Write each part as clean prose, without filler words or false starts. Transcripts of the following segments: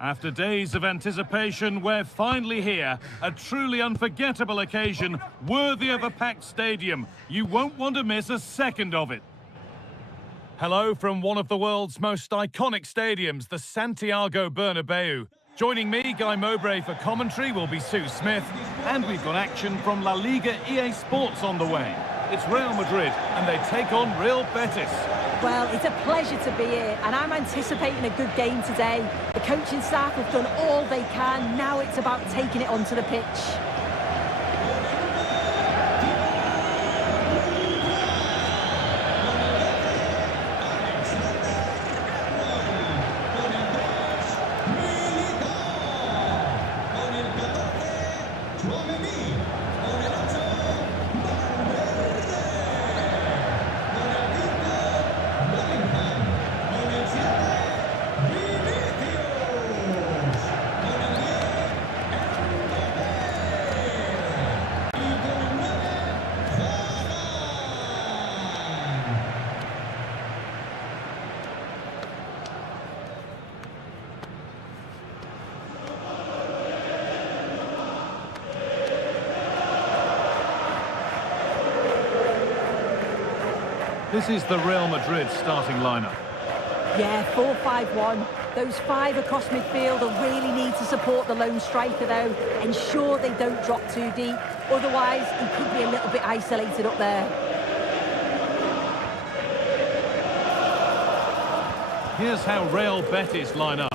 After days of anticipation, we're finally here. A truly unforgettable occasion, worthy of a packed stadium. You won't want to miss a second of it. Hello from one of the world's most iconic stadiums, the Santiago Bernabeu. Joining me, Guy Mowbray, for commentary will be Sue Smith. And we've got action from La Liga EA Sports on the way. It's Real Madrid, and they take on Real Betis. Well, it's a pleasure to be here, and I'm anticipating a good game today. The coaching staff have done all they can. Now it's about taking it onto the pitch. This is the Real Madrid starting lineup. Yeah, 4-5-1. Those five across midfield will really need to support the lone striker, though. Ensure they don't drop too deep. Otherwise, he could be a little bit isolated up there. Here's how Real Betis line up.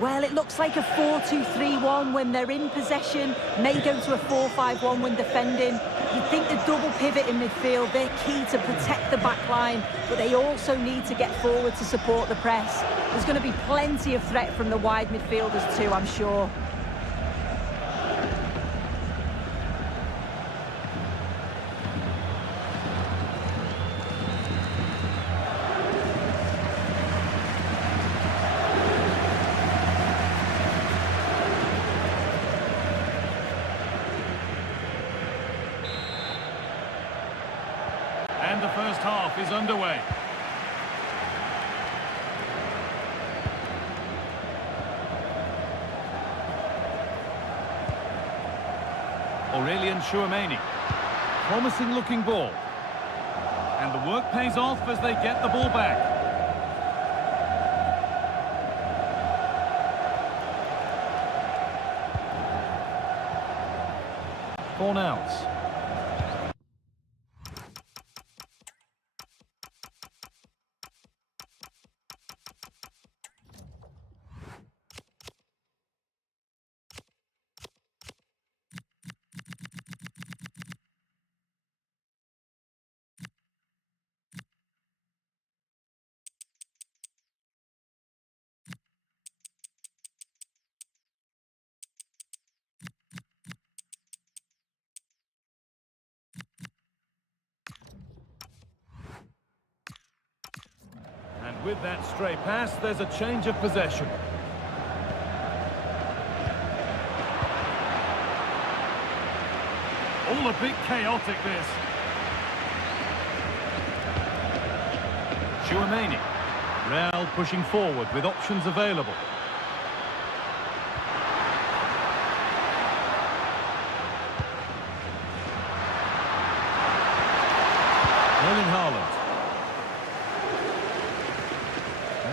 Well, it looks like a 4-2-3-1 when they're in possession. May go to a 4-5-1 when defending. You'd think the double pivot in midfield, they're key to protect the back line, but they also need to get forward to support the press. There's going to be plenty of threat from the wide midfielders too, I'm sure. And the first half is underway. Aurelian Chouameni. Promising looking ball. And the work pays off as they get the ball back. Fornals. With that stray pass, there's a change of possession. All a bit chaotic, this. Chouameni. Real pushing forward with options available. Erling Haaland.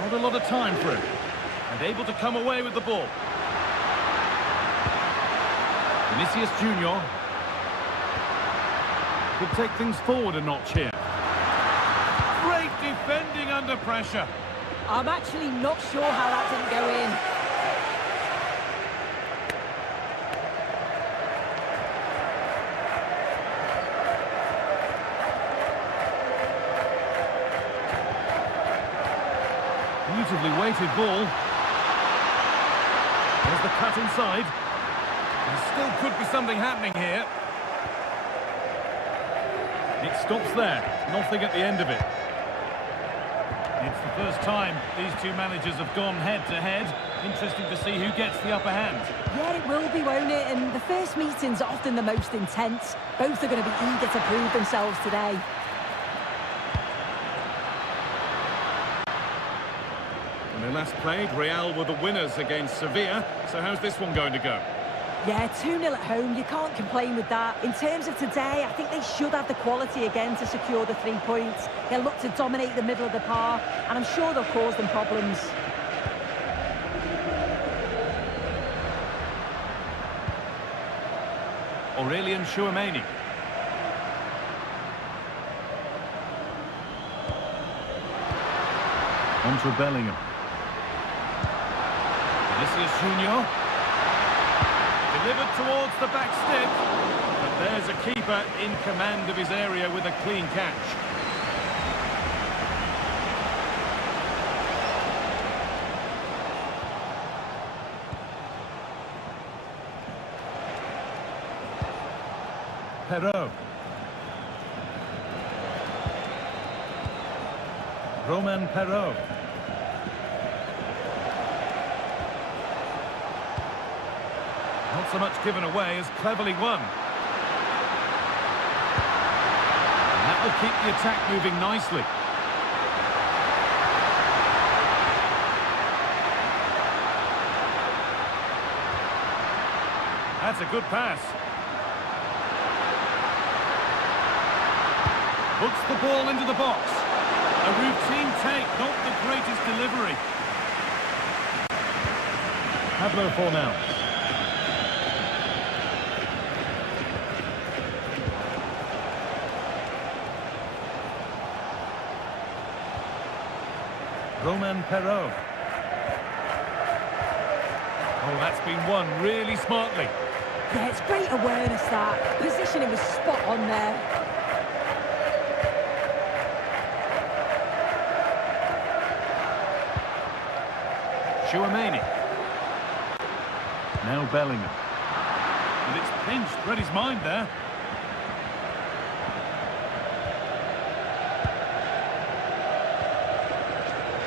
Not a lot of time for him, and able to come away with the ball. Vinicius Junior could take things forward a notch here. Great defending under pressure. I'm actually not sure how that didn't go in. Beautifully weighted ball. There's the cut inside. There still could be something happening here. It stops there. Nothing at the end of it. It's the first time these two managers have gone head-to-head. Interesting to see who gets the upper hand. Yeah, it will be, won't it? And the first meeting's often the most intense. Both are going to be eager to prove themselves today. When they last played, Real were the winners against Sevilla. So how's this one going to go? Yeah, 2-0 at home, you can't complain with that. In terms of today, I think they should have the quality again to secure the 3 points. They'll look to dominate the middle of the park, and I'm sure they'll cause them problems. Aurelian Chouameni. On to Bellingham. Vinicius Junior. Delivered towards the back stick. But there's a keeper in command of his area with a clean catch. Perrault. Romain Perrault. Not so much given away as cleverly won. And that will keep the attack moving nicely. That's a good pass. Puts the ball into the box. A routine take, not the greatest delivery. Pablo Fornals. Romain Perrault. Oh, that's been won really smartly. Yeah, it's great awareness, that. Positioning was spot on there. Chouameni. Now Bellingham. And it's pinched, read his mind there.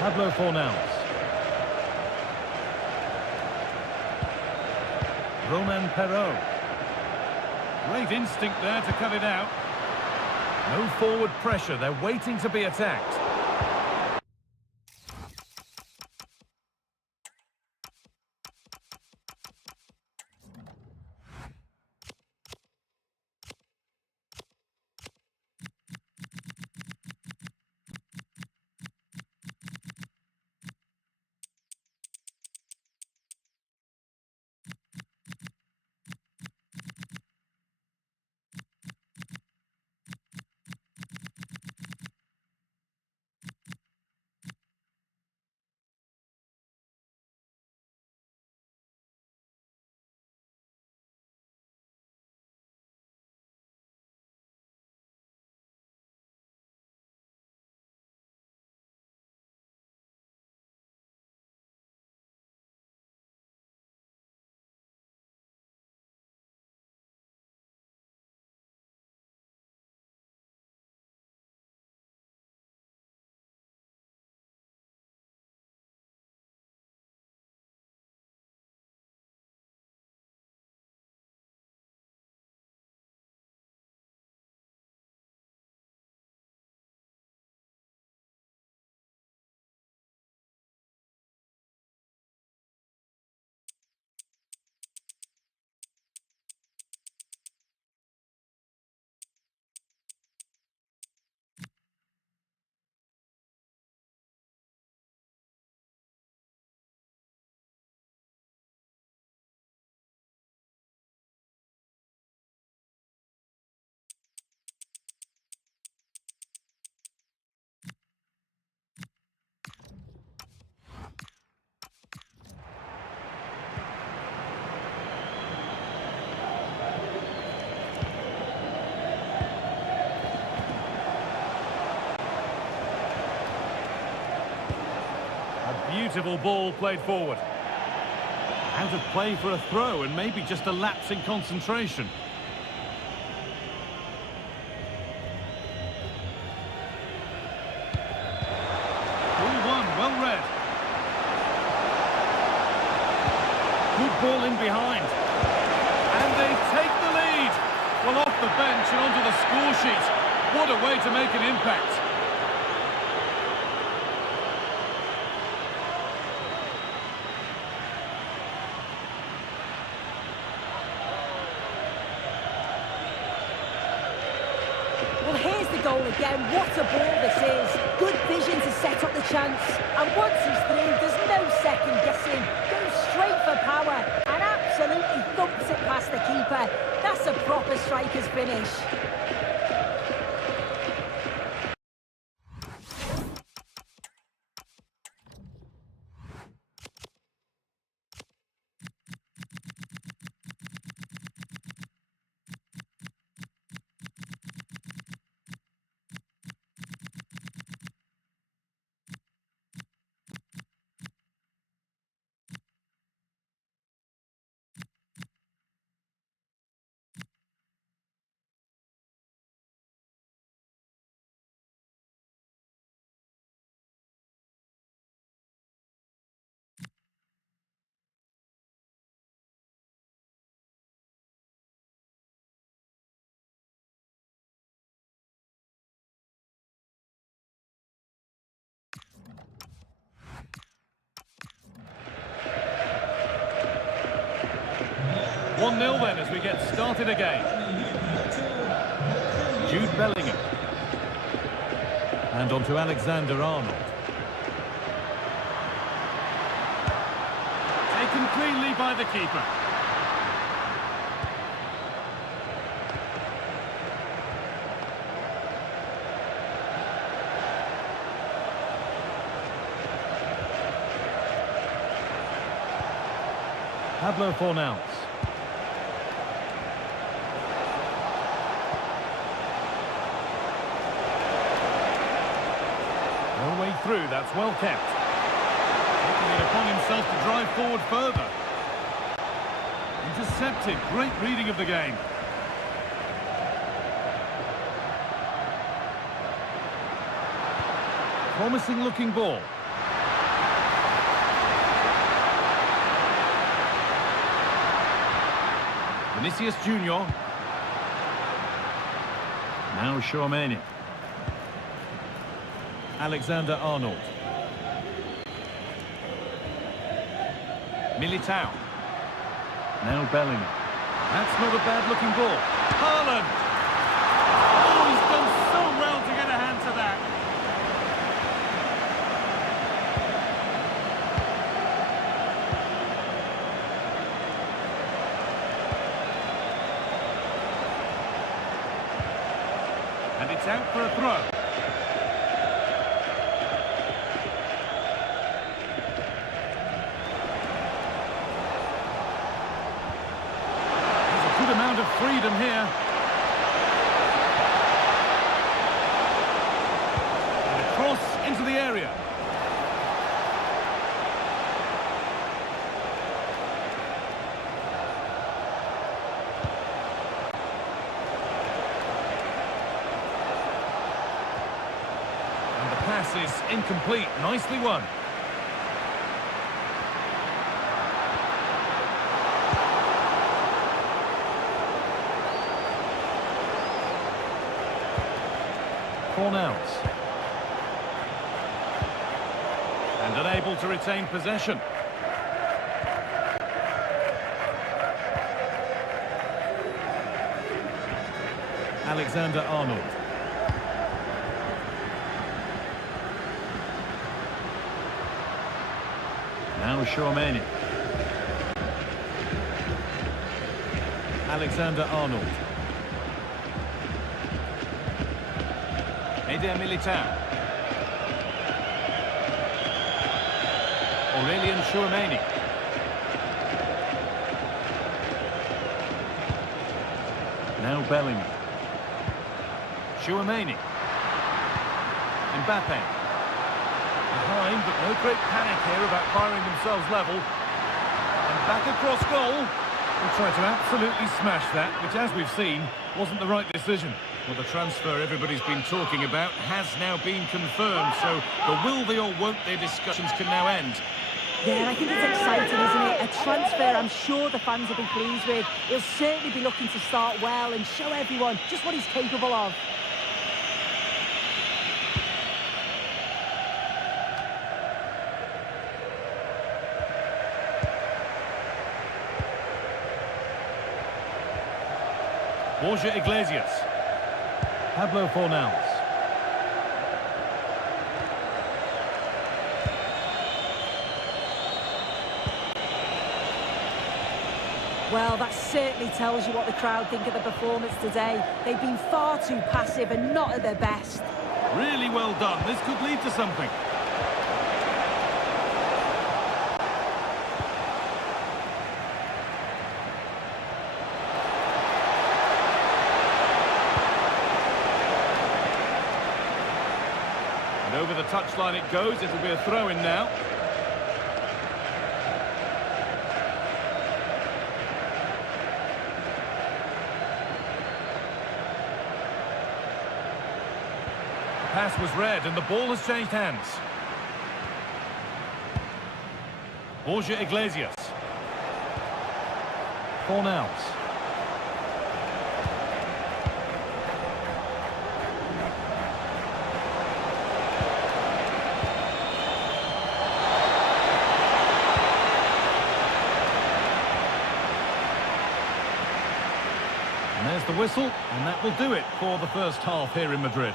Pablo Fornals. Romain Perrault. Great instinct there to cut it out. No forward pressure, they're waiting to be attacked. Beautiful ball played forward. Out of play for a throw and maybe just a lapse in concentration. Ball one, well read. Good ball in behind. And they take the lead. Well, off the bench and onto the score sheet. What a way to make an impact. goal again. What a ball this is. Good vision to set up the chance. And once he's through, there's no second guessing. Goes straight for power and absolutely thumps it past the keeper. That's a proper striker's finish. One 0 then as we get started again. Jude Bellingham. And on to Alexander-Arnold. Taken cleanly by the keeper. Pablo Fornals. No way through, that's well kept. Taking it upon himself to drive forward further. Intercepted, great reading of the game. Promising looking ball. Vinicius Junior. Now Chouameni. Alexander-Arnold. Militao. Now Bellingham. That's not a bad looking ball. Haaland! Oh, he's done so well to get a hand to that. And it's out for a throw. Amount of freedom here. And a cross into the area. And the pass is incomplete. Nicely won. Fornals. And unable to retain possession. Alexander-Arnold. Now Chouameni. Alexander-Arnold. Militao. Aurelian Chouameni. Now Bellingham. Chouameni. Mbappe. Behind, but no great panic here about firing themselves level. And back across goal. We'll try to absolutely smash that, which, as we've seen, wasn't the right decision. Well, the transfer everybody's been talking about has now been confirmed, so the will they or won't they discussions can now end. Yeah, I think it's exciting, isn't it? A transfer I'm sure the fans will be pleased with. He'll certainly be looking to start well and show everyone just what he's capable of. Borja Iglesias. Pablo Fornals. Well, that certainly tells you what the crowd think of the performance today. They've been far too passive and not at their best. Really well done. This could lead to something. And over the touchline it goes. It'll be a throw-in now. Pass was read and the ball has changed hands. Borja Iglesias. Fornals. And there's the whistle, and that will do it for the first half here in Madrid.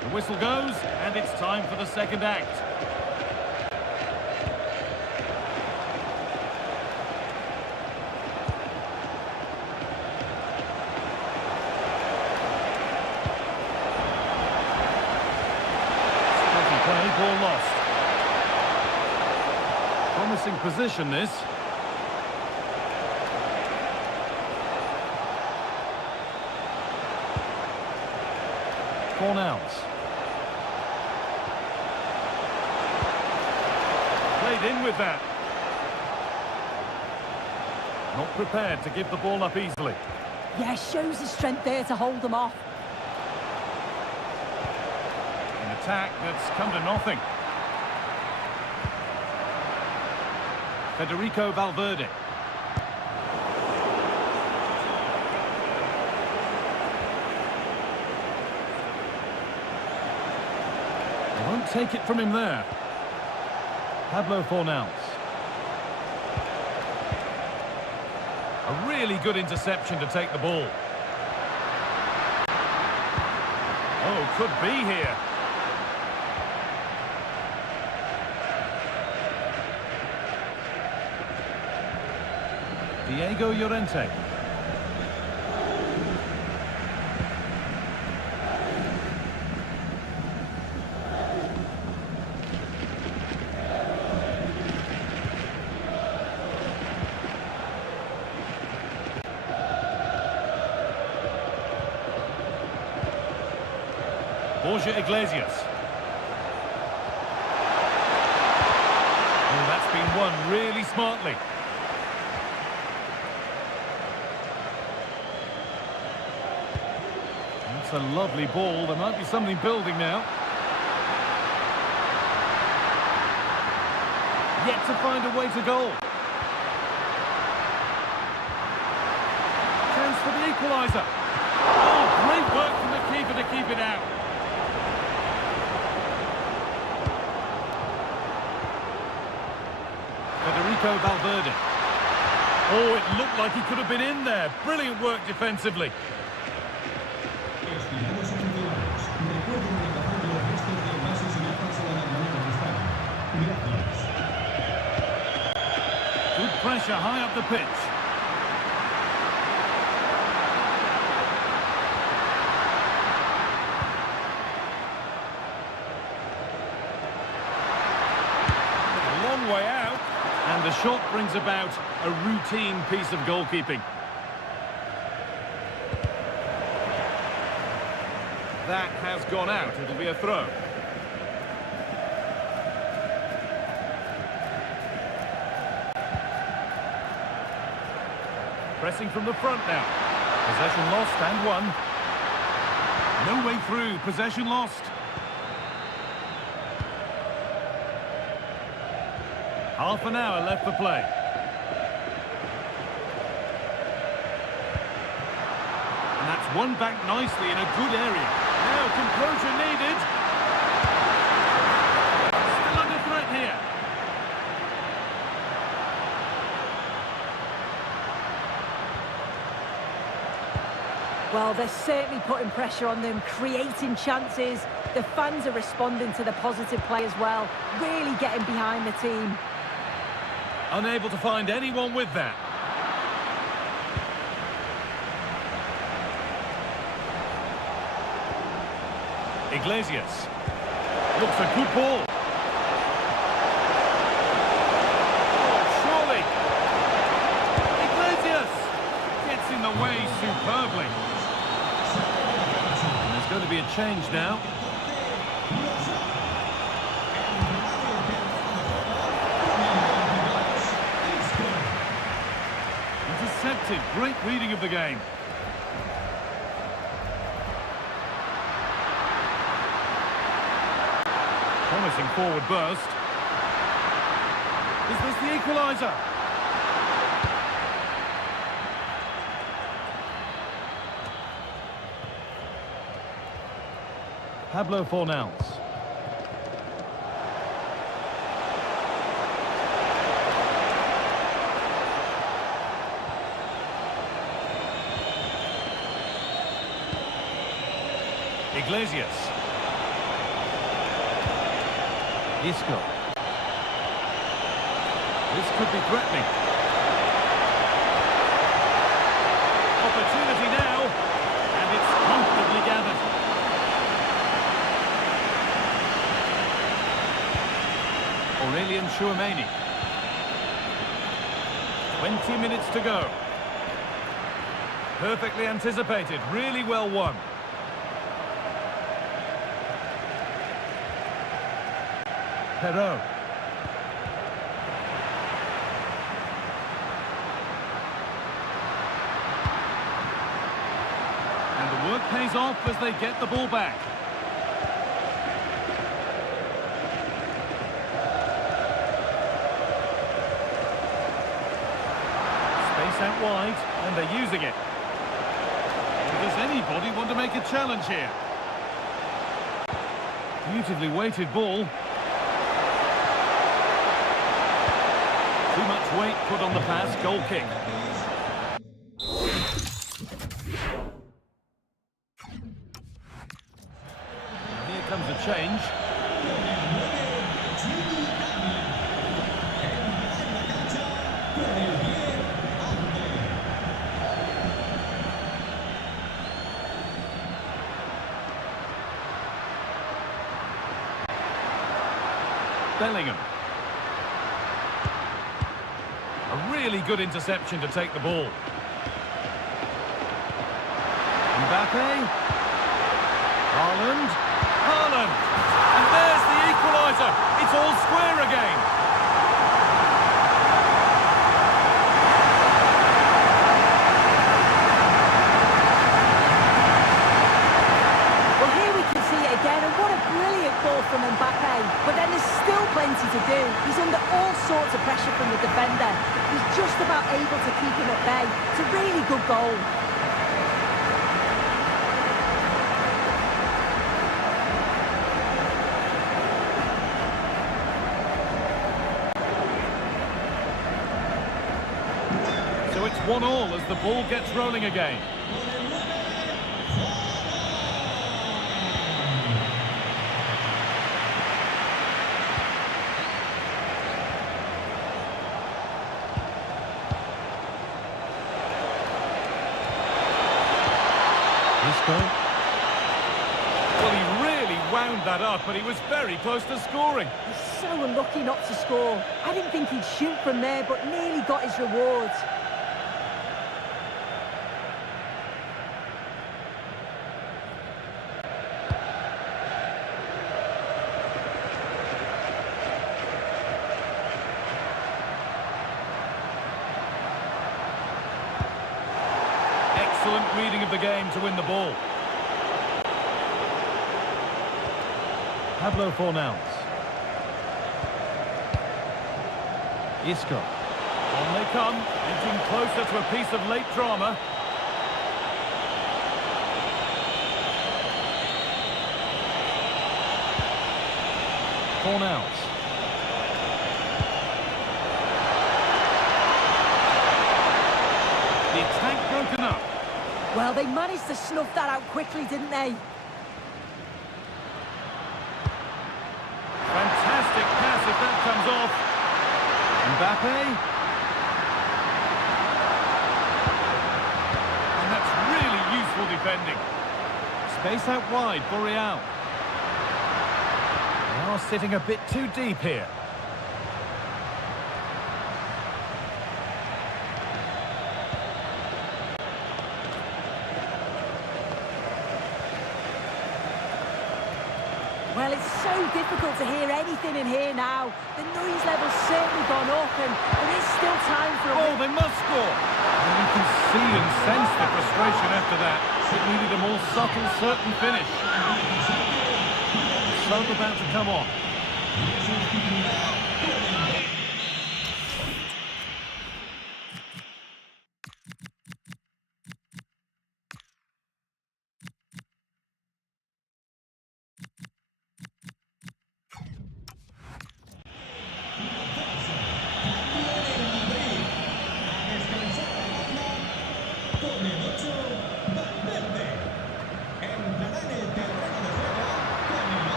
The whistle goes, and it's time for the second act. Scruffy play, ball lost. Promising position, this. Fornals. Played in with that. Not prepared to give the ball up easily. Yeah, shows his strength there to hold them off. An attack that's come to nothing. Federico Valverde. They won't take it from him there. Pablo Fornals. A really good interception to take the ball. Oh, could be here. Diego Llorente. Borja Iglesias. Oh, that's been won really smartly. That's a lovely ball. There might be something building now. Yet to find a way to goal. Chance for the equaliser. Oh, great work from the keeper to keep it out. Federico Valverde. Oh, it looked like he could have been in there. Brilliant work defensively. Good pressure high up the pitch. A long way out. And the shot brings about a routine piece of goalkeeping. That has gone out. It'll be a throw. Pressing from the front now. Possession lost and won. No way through. Possession lost. Half an hour left for play. won back nicely in a good area. Now composure needed. Still under threat here. Well, they're certainly putting pressure on them, creating chances. The fans are responding to the positive play as well, really getting behind the team. Unable to find anyone with that. Iglesias. Looks a good ball. Oh, surely. Iglesias gets in the way superbly. And there's going to be a change now. Intercepted. Great reading of the game. Promising forward burst. Is this the equaliser? Pablo Fornals. Iglesias. Isco. This could be threatening. Opportunity now, and it's comfortably gathered. Aurelian Chouameni. 20 minutes to go. Perfectly anticipated, really well won. Perot. And the work pays off as they get the ball back. Space out wide, and they're using it. Does anybody want to make a challenge here? Beautifully weighted ball. Too much weight put on the pass, goal kick. Here comes a change. Bellingham. A really good interception to take the ball. Mbappe. Haaland. Haaland. And there's the equaliser. It's all square again. Well, here we can see it again, and what a brilliant goal from Mbappe. But then there's still plenty to do. He's under all sorts of pressure from the defender. He's just about able to keep him at bay. It's a really good goal. So it's 1-1 as the ball gets rolling again. Well, he really wound that up, but he was very close to scoring. He's so unlucky not to score. I didn't think he'd shoot from there, but nearly got his rewards. Excellent reading of the game to win the ball. Pablo Fornals. Isco. On they come, inching closer to a piece of late drama. Torn out. The attack broken up. Well, they managed to snuff that out quickly, didn't they? Fantastic pass if that comes off. Mbappe. And that's really useful defending. Space out wide for Real. They are sitting a bit too deep here. Well, it's so difficult to hear anything in here now. The noise level's certainly gone up, and there is still time for a... Oh, they must score! And you can see and sense the frustration after that. It needed a more subtle, certain finish. Sub about to come on.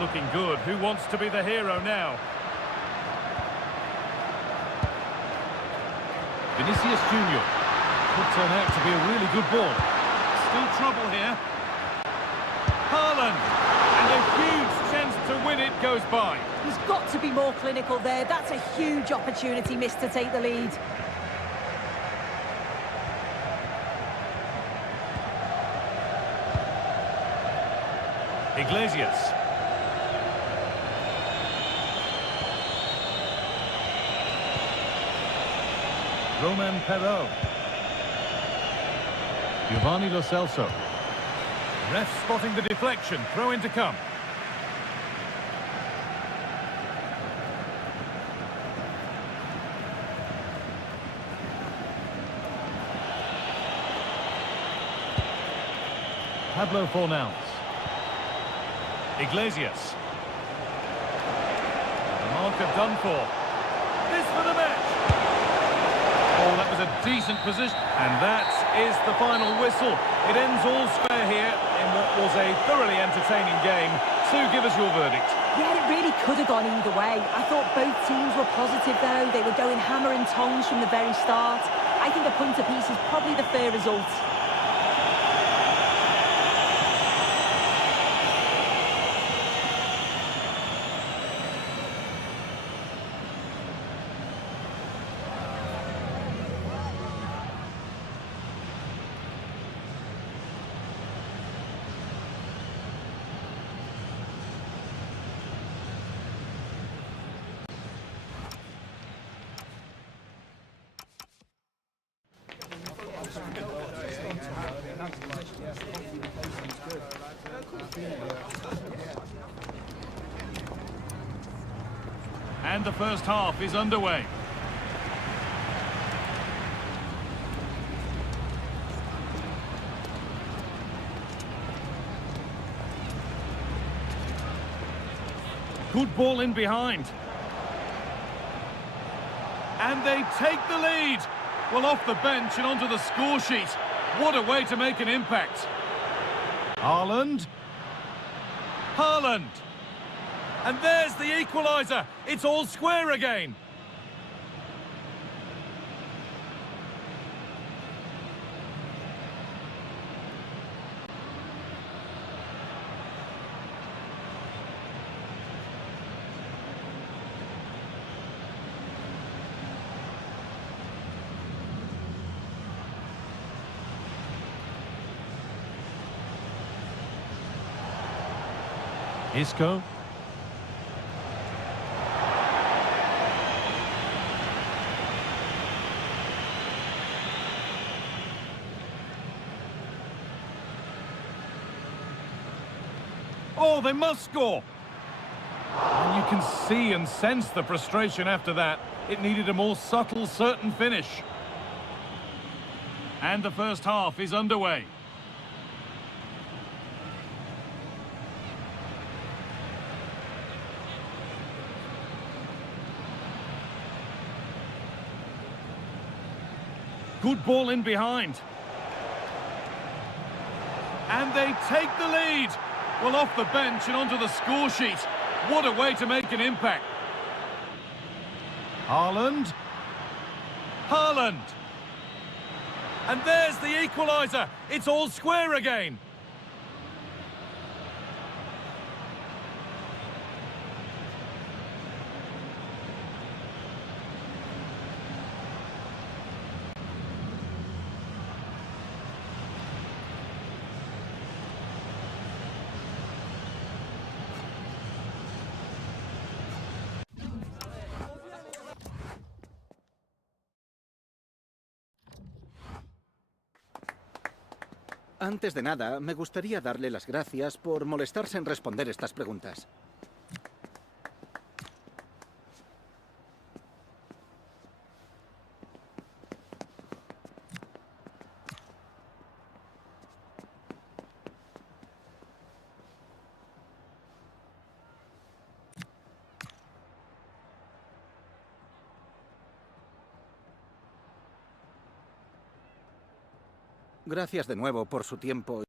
Looking good. Who wants to be the hero now? Vinicius Junior could turn out to be a really good ball. Still trouble here. Haaland, and a huge chance to win it goes by. He's got to be more clinical there. That's a huge opportunity missed to take the lead. Iglesias. Roman Perrault. Giovanni Lo Celso. Ref spotting the deflection. Throw in to come. Pablo Fornals. Iglesias. The marker done for. This for the match. Oh, that was a decent position. And that is the final whistle. It ends all square here in what was a thoroughly entertaining game. Sue, give us your verdict. Yeah, it really could have gone either way. I thought both teams were positive, though. They were going hammer and tongs from the very start. I think a point apiece is probably the fair result. And the first half is underway. Good ball in behind. And they take the lead. Well, off the bench and onto the score sheet. What a way to make an impact. Haaland. Haaland. And there's the equaliser. It's all square again. Isco. Oh, they must score! And you can see and sense the frustration after that. It needed a more subtle, certain finish. And the first half is underway. Good ball in behind. And they take the lead. Well, off the bench and onto the score sheet. What a way to make an impact. Haaland. Haaland. And there's the equaliser. It's all square again. Antes de nada, me gustaría darle las gracias por molestarse en responder estas preguntas. Gracias de nuevo por su tiempo.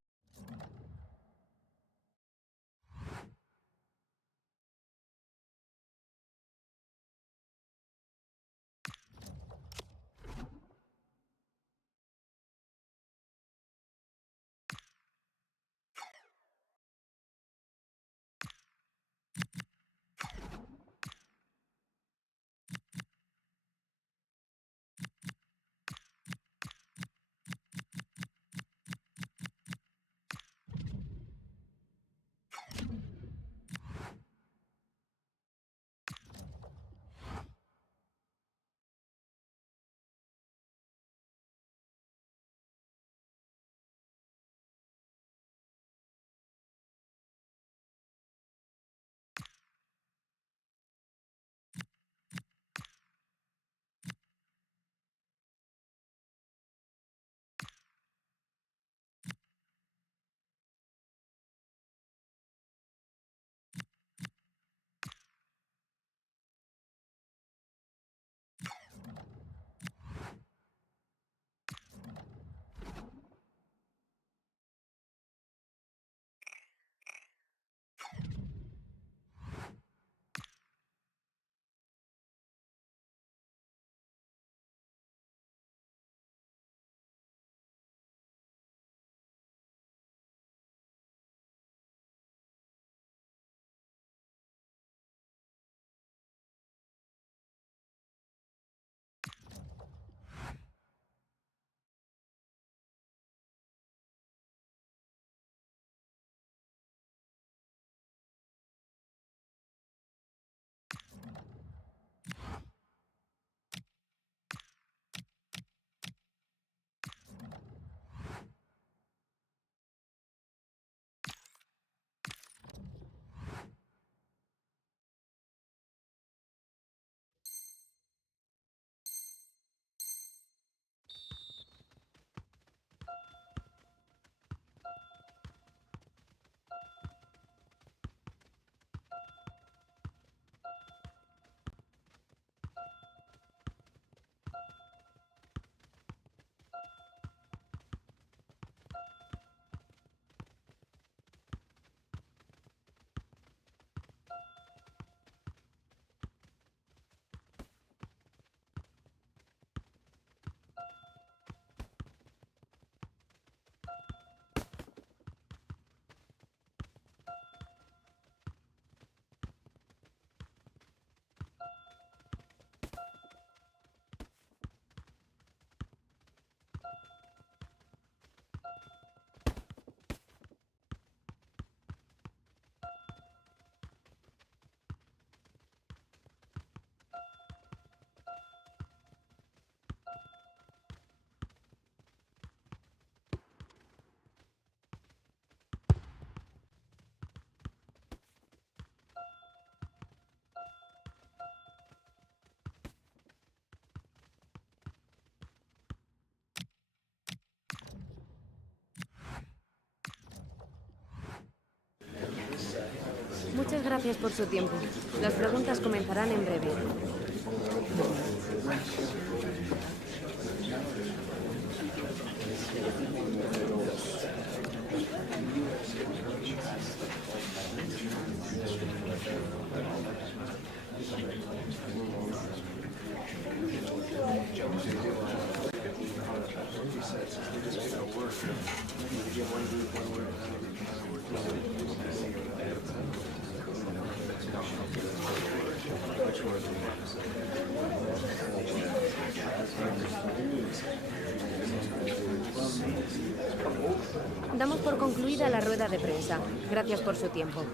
Muchas gracias por su tiempo. Las preguntas comenzarán en breve. Damos por concluida la rueda de prensa. Gracias por su tiempo.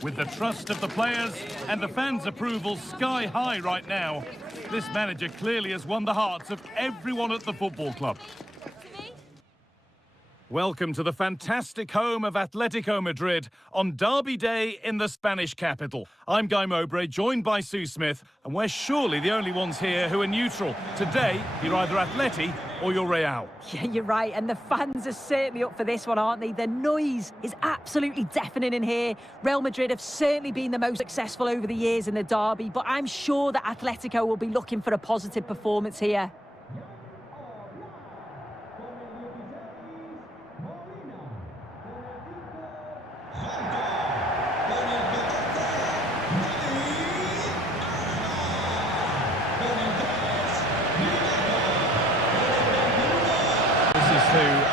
With the trust of the players and the fans' approval sky high right now, this manager clearly has won the hearts of everyone at the football club. Welcome to the fantastic home of Atletico Madrid on Derby Day in the Spanish capital. I'm Guy Mowbray, joined by Sue Smith, and we're surely the only ones here who are neutral. Today, you're either Atleti or you're Real. Yeah, you're right, and the fans are certainly up for this one, aren't they? The noise is absolutely deafening in here. Real Madrid have certainly been the most successful over the years in the derby, but I'm sure that Atletico will be looking for a positive performance here.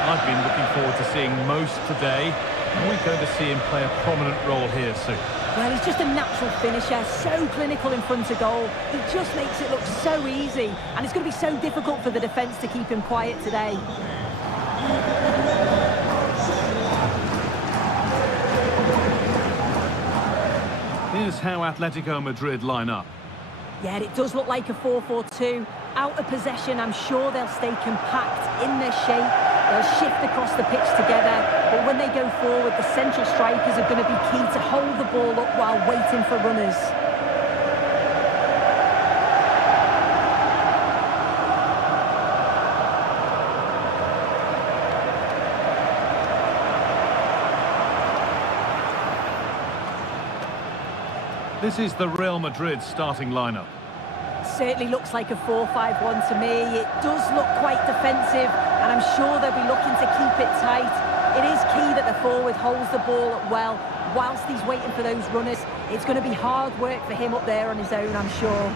I've been looking forward to seeing most today, and we're going to see him play a prominent role here soon. Well, he's just a natural finisher, so clinical in front of goal. He just makes it look so easy, and it's going to be so difficult for the defence to keep him quiet today. Here's how Atletico Madrid line up. Yeah, it does look like a 4-4-2. Out of possession, I'm sure they'll stay compact in their shape. They'll shift across the pitch together. But when they go forward, the central strikers are going to be key to hold the ball up while waiting for runners. This is the Real Madrid starting lineup. Certainly looks like a 4-5-1 to me. It does look quite defensive, and I'm sure they'll be looking to keep it tight. It is key that the forward holds the ball up well whilst he's waiting for those runners. It's going to be hard work for him up there on his own, I'm sure.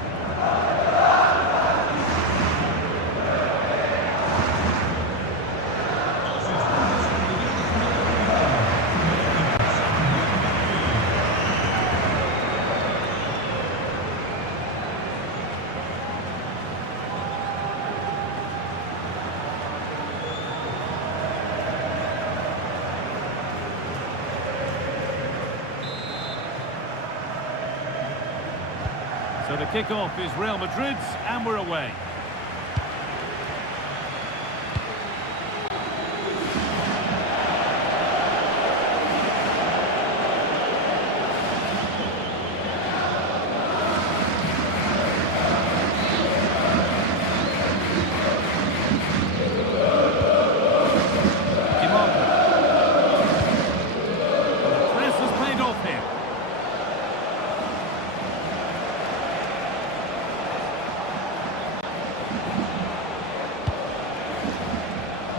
So the kick-off is Real Madrid's, and we're away.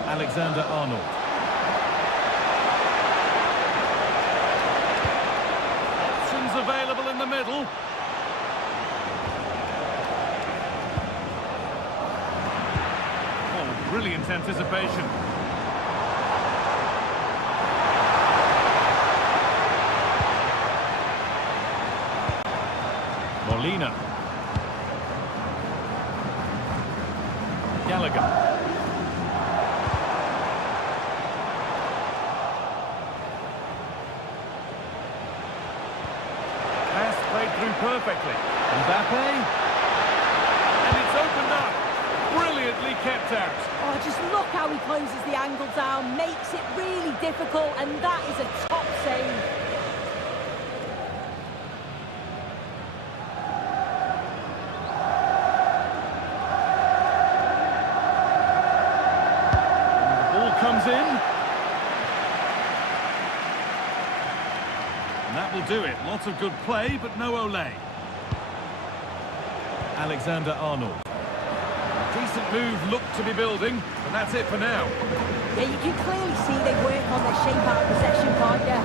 Alexander-Arnold. Options available in the middle. Oh, brilliant anticipation. Molina. Gallagher. Perfectly. Mbappe. And it's opened up. Brilliantly kept out. Oh, just look how he closes the angle down. Makes it really difficult, and that is a top save. And the ball comes in. And that will do it. Lots of good play, but no Olé. Alexander-Arnold. Decent move, look to be building, and that's it for now. Yeah, you can clearly see they work on their shape out of possession, can't you?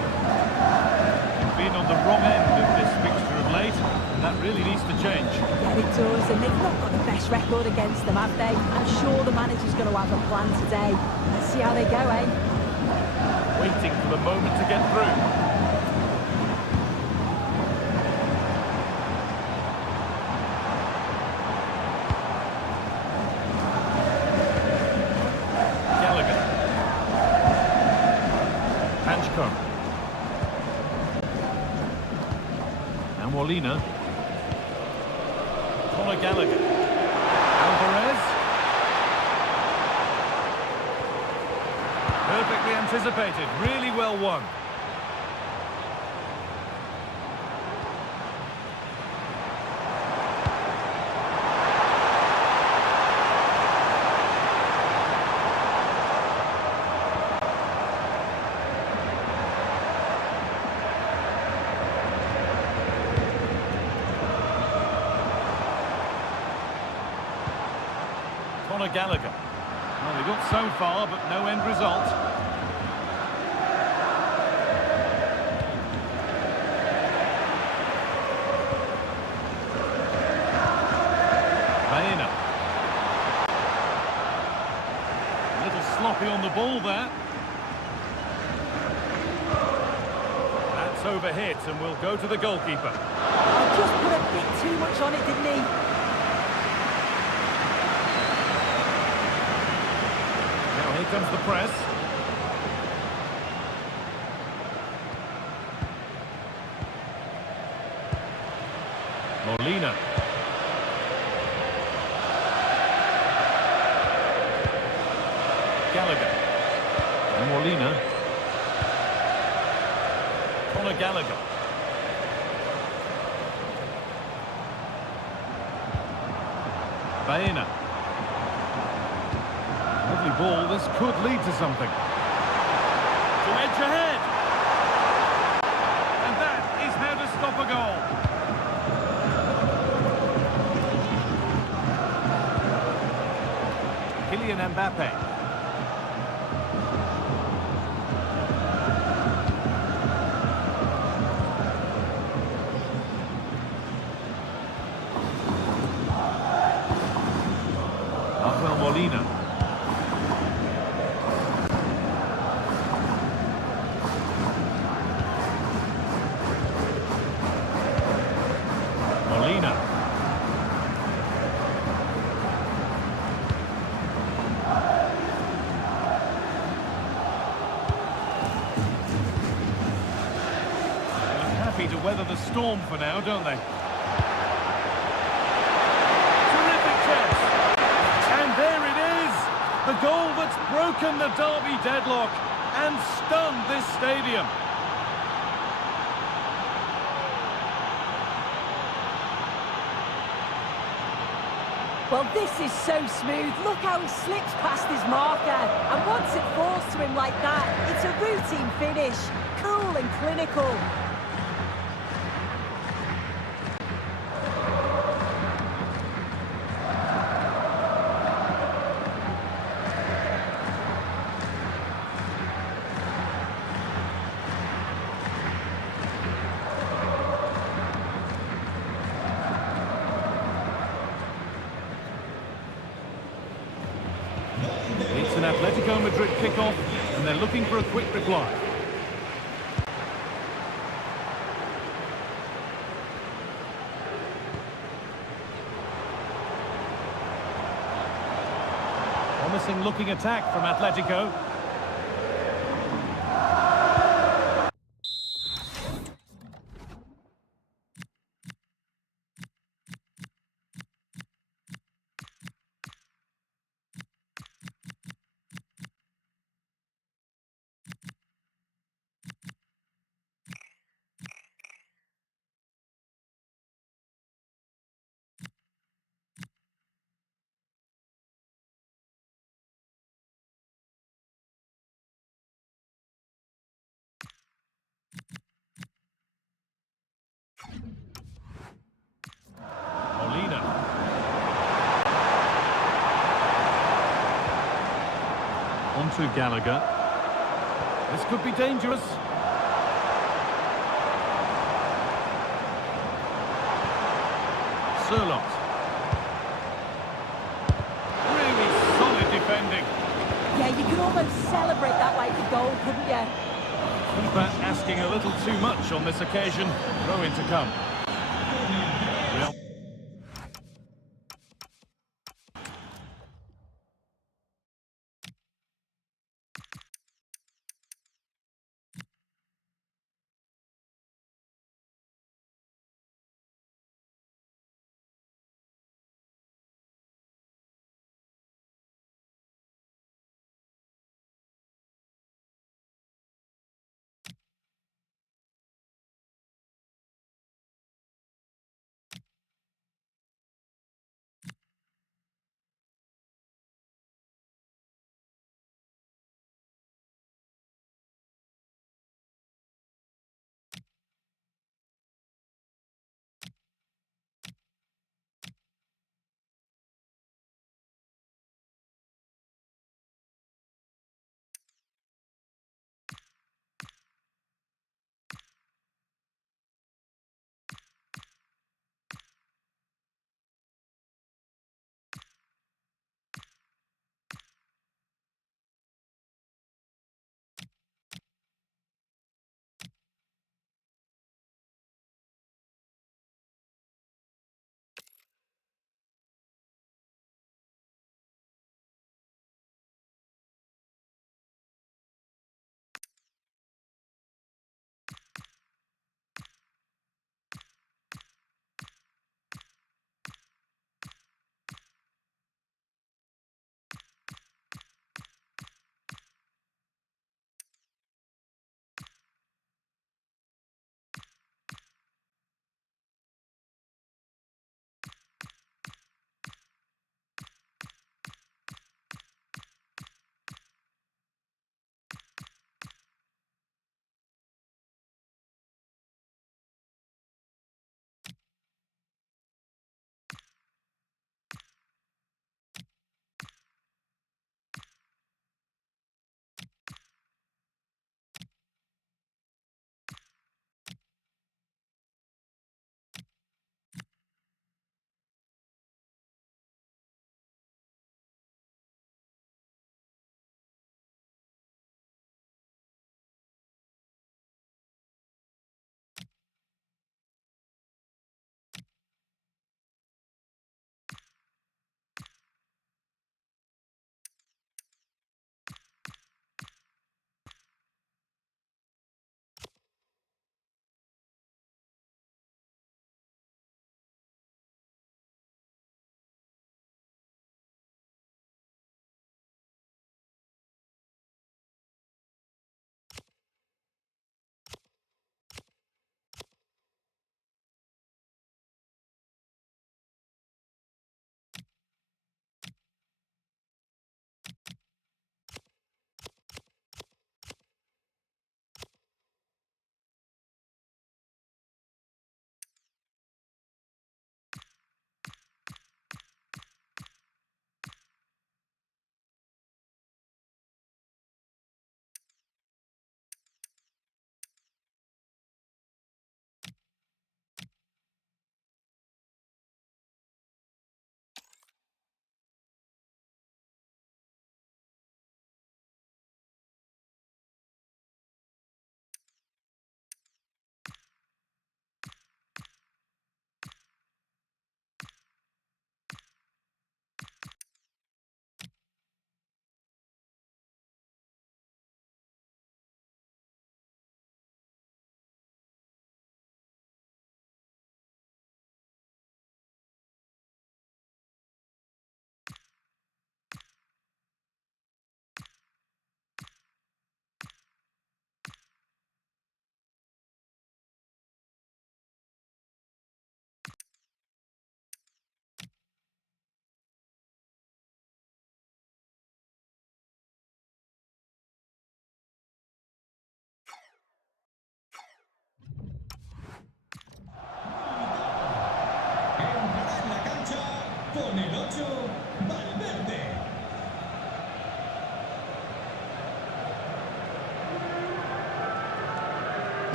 Been on the wrong end of this fixture of late, and that really needs to change. Yeah, it does, and they've not got the best record against them, have they? I'm sure the manager's going to have a plan today. Let's see how they go, eh? Waiting for the moment to get through. Molina. Conor Gallagher. Alvarez. Perfectly anticipated, really well won. Conor Gallagher. Well, they got so far, but no end result. Baena. A little sloppy on the ball there. That's overhit and will go to the goalkeeper. Just put a bit too much on it, didn't he? Here comes the press. Molina. Gallagher. And Molina. Conor Gallagher. Baena. Lovely ball, this could lead to something. To edge ahead. And that is how to stop a goal. Kylian Mbappe. Molina. Molina. They're happy to weather the storm for now, don't they? Terrific chance. And there it is! The goal that's broken the derby deadlock and stunned this stadium. Well, this is so smooth. Look how he slips past his marker. And once it falls to him like that, it's a routine finish. Cool and clinical. It's an Atletico Madrid kickoff, and they're looking for a quick reply. Promising looking attack from Atletico. Molina. On to Gallagher. This could be dangerous. Surlot. Really solid defending. Yeah, you could almost celebrate that like a goal, couldn't you? Keeper asking a little too much on this occasion. Throw in to come.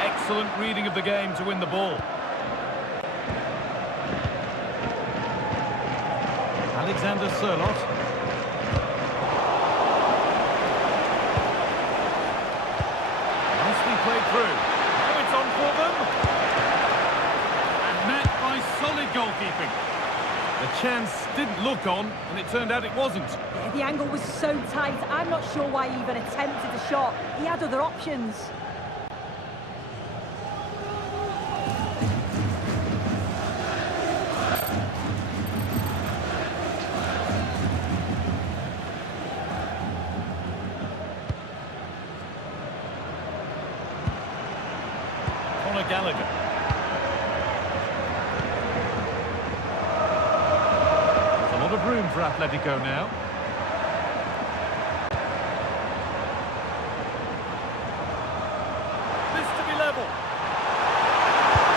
Excellent reading of the game to win the ball. Alexander Sørloth. Nicely played through. Now it's on for them. And met by solid goalkeeping. The chance didn't look on, and it turned out it wasn't. Yeah, the angle was so tight. I'm not sure why he even attempted the shot. He had other options. Gallagher. There's a lot of room for Atletico now. This to be level.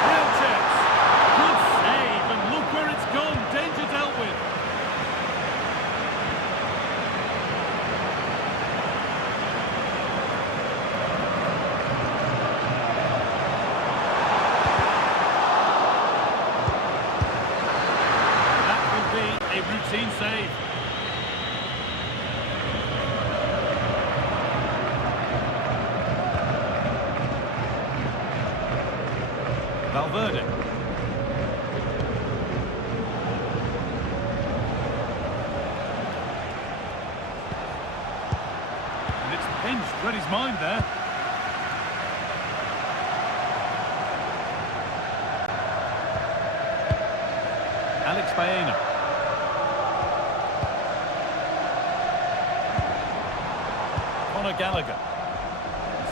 Real chance. Good save, and look where it's gone. Danger dealt with. Routine save. Valverde. And it's pinched, read his mind there. Alex Baena. Gallagher.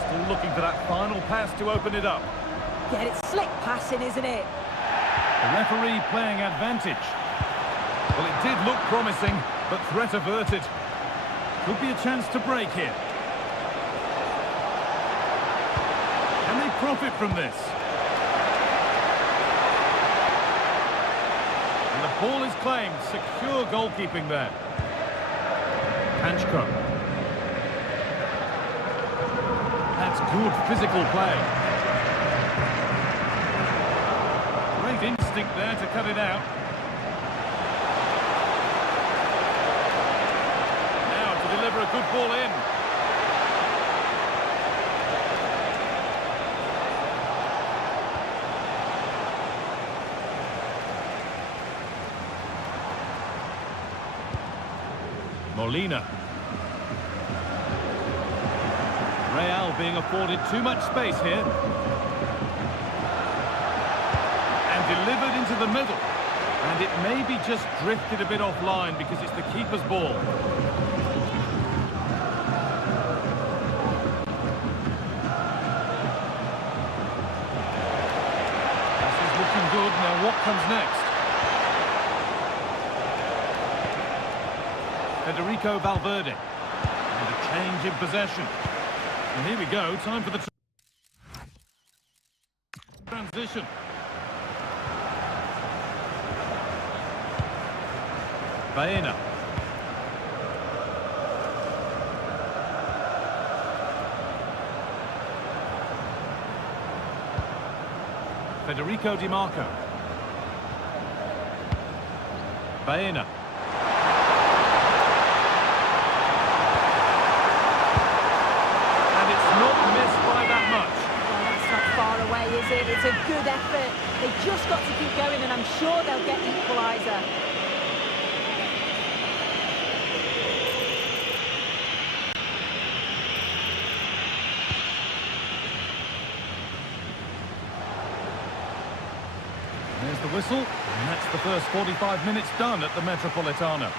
Still looking for that final pass to open it up. Yeah, it's slick passing, isn't it? The referee playing advantage. Well, it did look promising, but threat averted. Could be a chance to break here. Can they profit from this? And the ball is claimed. Secure goalkeeping there. Panchko. That's good physical play. Great instinct there to cut it out. Now to deliver a good ball in. Molina. Real being afforded too much space here. And delivered into the middle. And it may be just drifted a bit offline because it's the keeper's ball. This is looking good. Now what comes next? Federico Valverde. And a change in possession. And here we go, time for the transition. Baena. Federico Di Marco. Baena. Is it? It's a good effort. They've just got to keep going, and I'm sure they'll get the equaliser. There's the whistle, and that's the first 45 minutes done at the Metropolitano.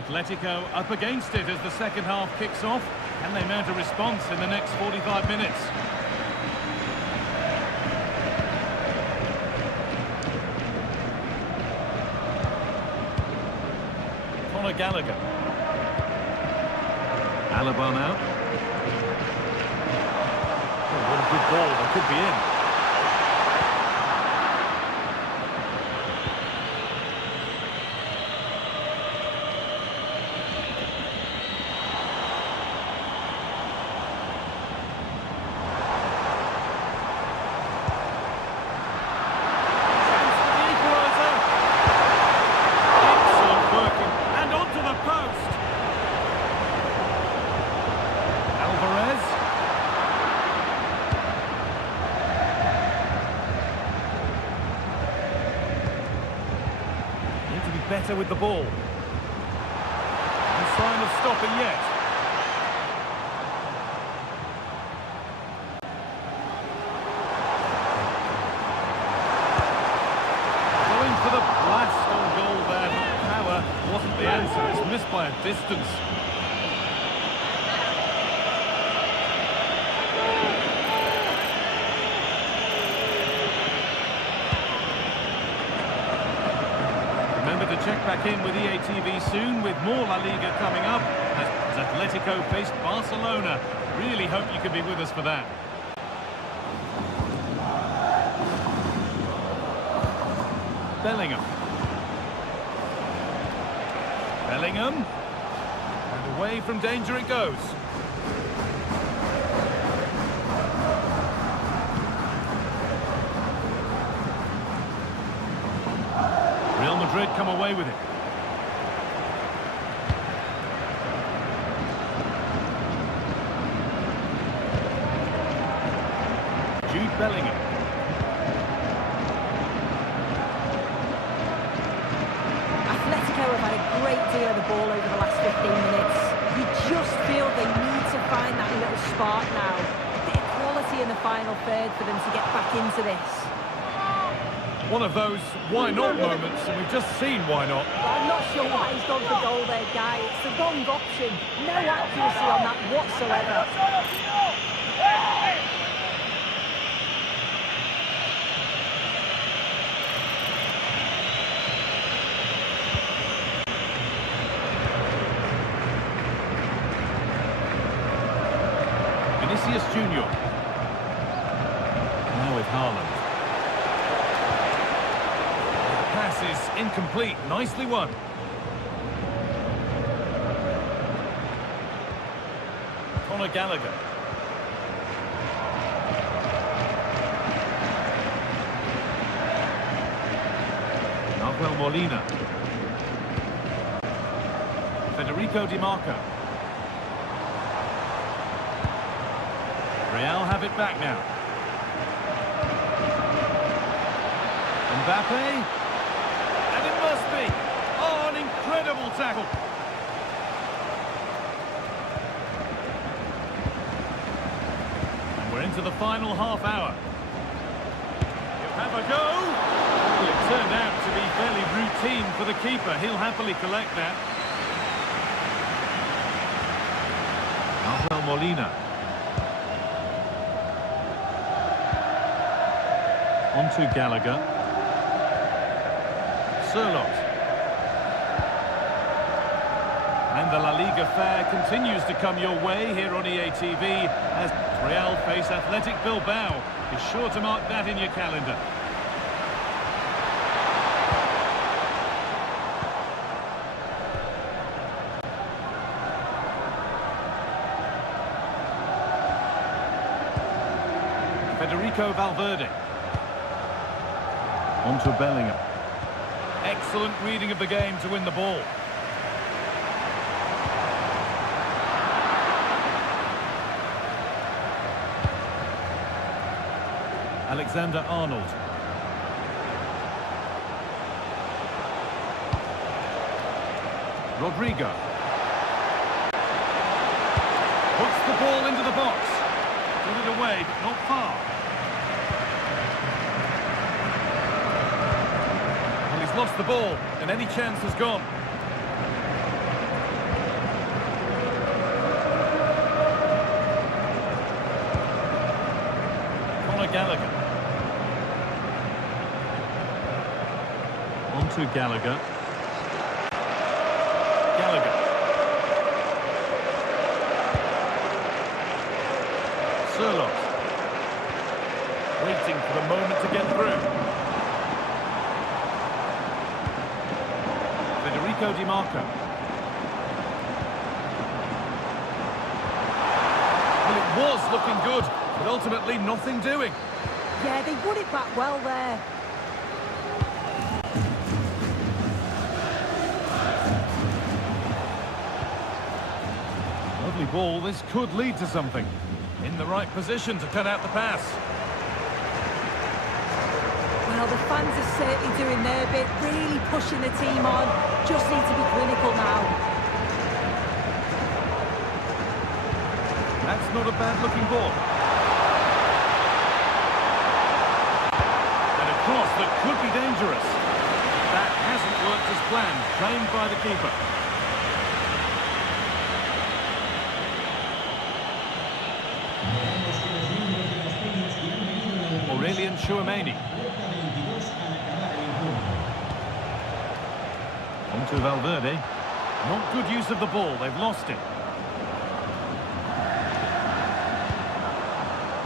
Atletico up against it as the second half kicks off. Can they mount a response in the next 45 minutes? Gallagher. Alaba now. Oh, what a good ball. That could be in. Better with the ball. No sign of stopping yet. Going for the blast on goal there, but power wasn't the answer. It's missed by a distance. Check back in with EA TV soon with more La Liga coming up as Atletico faced Barcelona. Really hope you can be with us for that. Bellingham. And away from danger it goes. Real Madrid come away with it. Jude Bellingham. Atletico have had a great deal of the ball over the last 15 minutes. You just feel they need to find that little spark now. A bit of quality in the final third for them to get back into this. One of those why not moments, and we've just seen why not. I'm not sure why he's gone for goal there, Guy. It's the wrong option. No accuracy on that whatsoever. Vinicius Junior. Now with Haaland. Is incomplete. Nicely won. Gallagher. Nahuel Molina. Federico Di Marco. Real have it back now. Mbappe. Oh, an incredible tackle. And we're into the final half hour. He'll have a go. Well, it turned out to be fairly routine for the keeper. He'll happily collect that. Nahuel Molina. On to Gallagher. Sirlot. And the La Liga fare continues to come your way here on EA TV as Real face Athletic Bilbao. Be sure to mark that in your calendar. Federico Valverde. On to Bellingham. Excellent reading of the game to win the ball. Alexander-Arnold. Rodrigo. Puts the ball into the box. Put it away, but not far. Well, he's lost the ball, and any chance has gone. Gallagher. On to Gallagher. Gallagher. Surlos. Waiting for the moment to get through. Federico Di Marco. Well, it was looking good, but ultimately nothing doing. Yeah, they won it back well there. Lovely ball, this could lead to something. In the right position to cut out the pass. Well, the fans are certainly doing their bit, really pushing the team on. Just need to be clinical now. That's not a bad-looking ball. And a cross that could be dangerous. That hasn't worked as planned, claimed by the keeper. Aurelian Chouameni. On to Valverde. Not good use of the ball, they've lost it.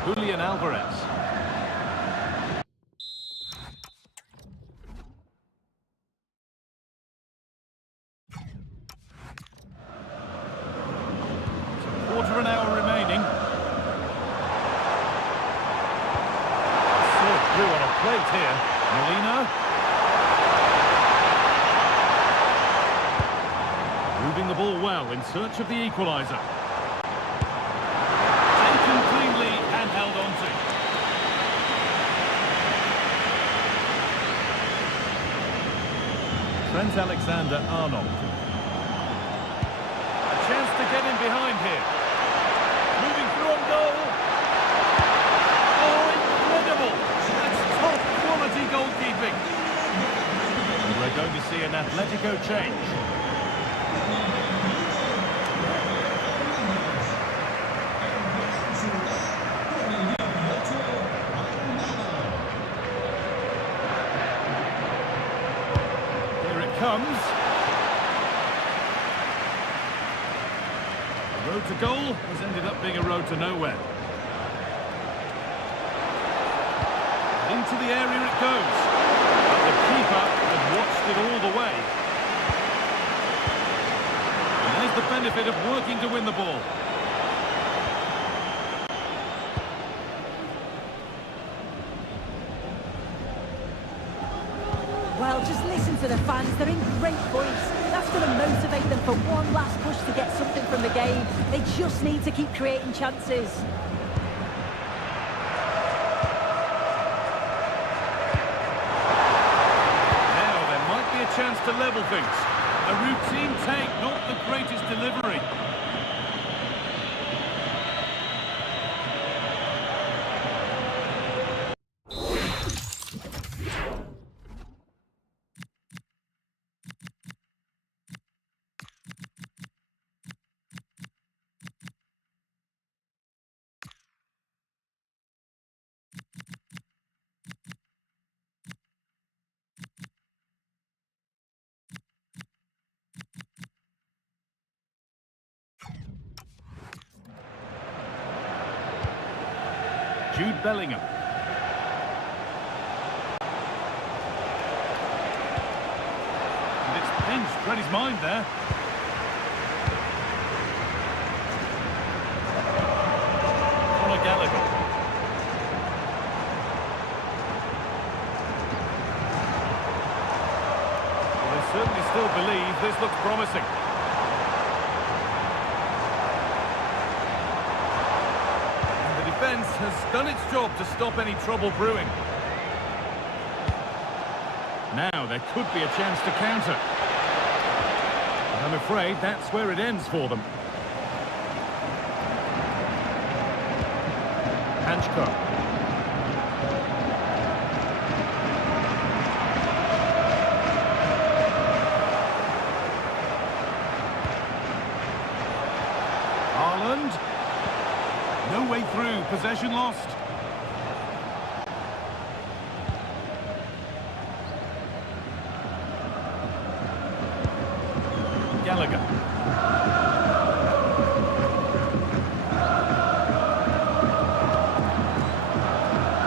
Julian Alvarez. Quarter of an hour remaining. Served through on a plate here. Molina. Moving the ball well in search of the equaliser. Taken cleanly and held on to. Trent Alexander-Arnold. A chance to get in behind here. Moving through on goal. Oh, incredible! That's top quality goalkeeping. And we're going to see an Atletico change. Comes. The road to goal has ended up being a road to nowhere. Into the area it goes. But the keeper had watched it all the way. And there's the benefit of working to win the ball. Well, just listen to the fans. They're in great voice. That's going to motivate them for one last push to get something from the game. They just need to keep creating chances. Now there might be a chance to level things. A routine take, not the greatest delivery. Jude Bellingham. And it's pinched, read his mind there. Gallagher. Well, they certainly still believe this looks promising. Defence has done its job to stop any trouble brewing. Now there could be a chance to counter. But I'm afraid that's where it ends for them. Hanchko. Haaland. No way through, possession lost. LALIGA.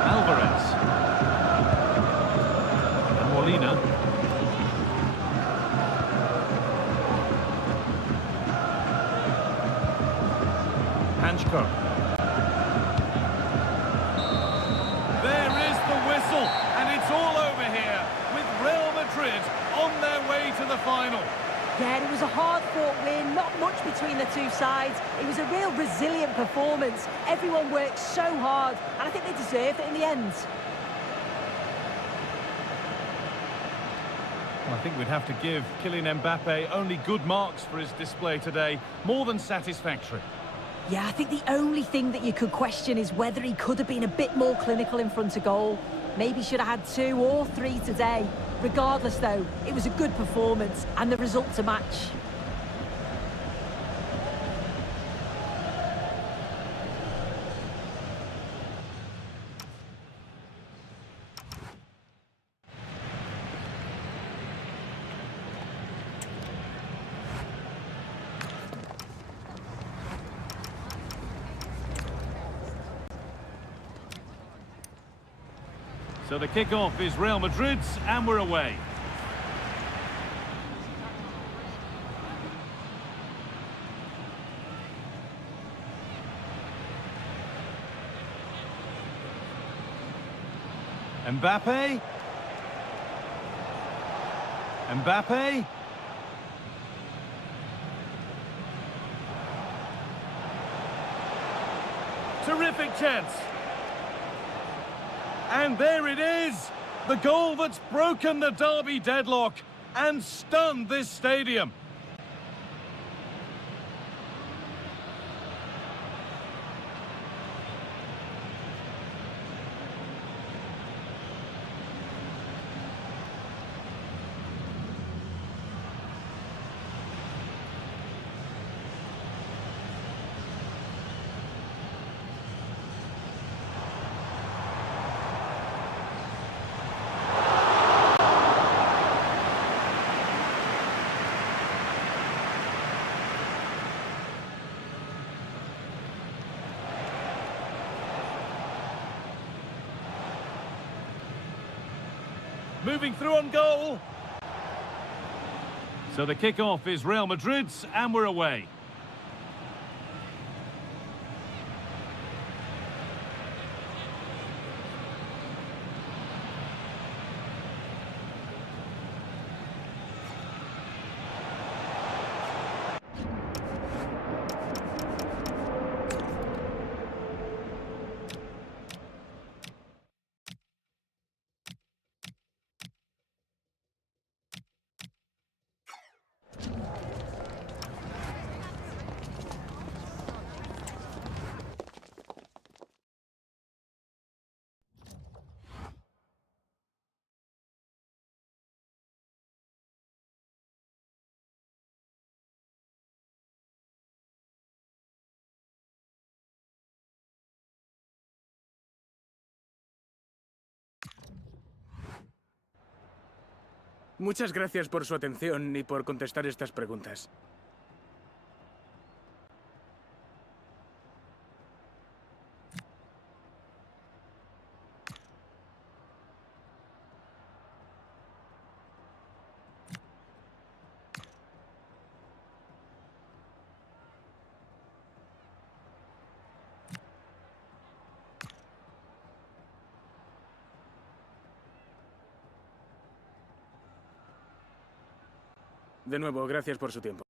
Alvarez. Molina. Hanchko. There is the whistle, and it's all over here, with Real Madrid on their way to the final. Yeah, it was a hard-fought win, not much between the two sides. It was a real resilient performance. Everyone worked so hard, and I think they deserved it in the end. Well, I think we'd have to give Kylian Mbappe only good marks for his display today, more than satisfactory. Yeah, I think the only thing that you could question is whether he could have been a bit more clinical in front of goal. Maybe should have had 2 or 3 today. Regardless, though, it was a good performance and the result to match. So the kick-off is Real Madrid's, and we're away. Mbappe. Mbappe. Terrific chance. And there it is, the goal that's broken the derby deadlock and stunned this stadium. Moving through on goal. So the kick-off is Real Madrid's, and we're away. Muchas gracias por su atención y por contestar estas preguntas. De nuevo, gracias por su tiempo.